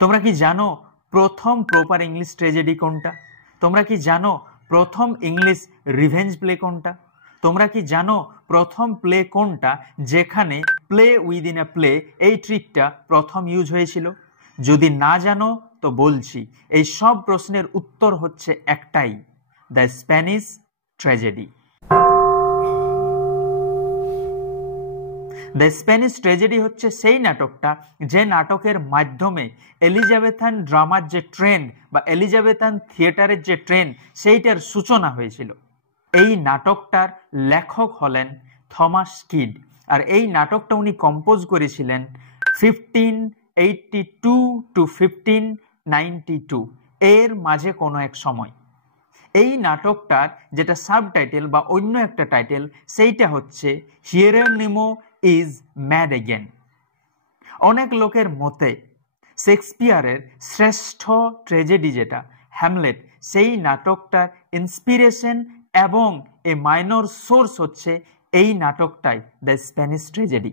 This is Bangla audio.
তোমরা কি জানো প্রথম প্রপার ইংলিশ ট্র্যাজেডি কোনটা? তোমরা কি জানো প্রথম ইংলিশ রিভেঞ্জ প্লে কোনটা? তোমরা কি জানো প্রথম প্লে কোনটা যেখানে প্লে উইদিন এ প্লে এই ট্রিকটা প্রথম ইউজ হয়েছিল? যদি না জানো তো বলছি, এই সব প্রশ্নের উত্তর হচ্ছে একটাই, the Spanish tragedy. The Spanish tragedy হচ্ছে সেই নাটকটা যে নাটকের মাধ্যমে এলিজাবেথান ড্রামার যে ট্রেন্ড বা এলিজাবেথান থিয়েটারের যে ট্রেন্ড সেইটার সূচনা হয়েছিল। এই নাটকটার লেখক হলেন থমাস কিড, আর এই নাটকটা উনি কম্পোজ করেছিলেন 1582 টু 1592 এর মাঝে কোনো এক সময়। এই নাটকটার যেটা সাবটাইটেল বা অন্য একটা টাইটেল সেইটা হচ্ছে হিয়েরোনিমো ইজ ম্যাড এগেন। অনেক লোকের মতে শেক্সপিয়ারের শ্রেষ্ঠ ট্র্যাজেডি যেটা হ্যামলেট, সেই নাটকটার ইন্সপিরেশন এবং এ মাইনর সোর্স হচ্ছে এই নাটকটাই, দ্য স্প্যানিশ ট্র্যাজেডি।